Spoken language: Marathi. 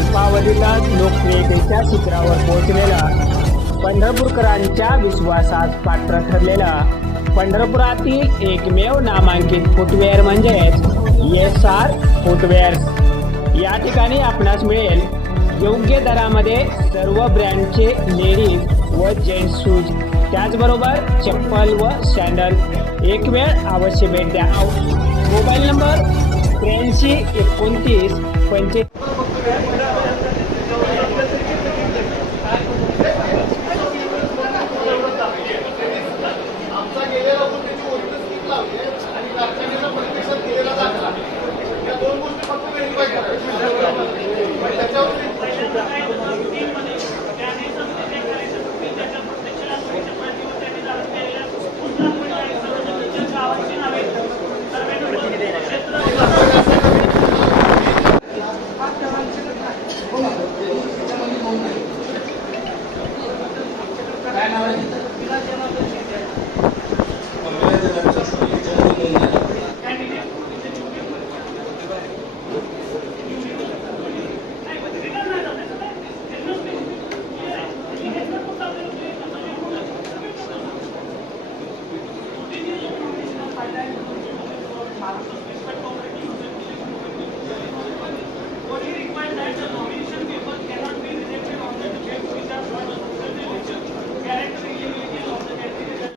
अल्पावधीतच लोकप्रियतेच्या शिखरावर पोहोचलेला पंढरपूरकरांच्या विश्वासात पात्र ठरलेला पंढरपुरातील एकमेव नामांकित फुटवेअर म्हणजेच एस आर फुटवेअर या ठिकाणी आपणास मिळेल योग्य दरामध्ये सर्व ब्रँडचे लेडीज व जेंट्स शूज त्याचबरोबर चप्पल व सँडल एक वेळ अवश्य भेट द्या. मोबाईल नंबर त्र्याऐंशी एकोणतीस पंचे आमचा गेलेला जो त्याची ओरिजिनल स्किप लावली काय नाव आहे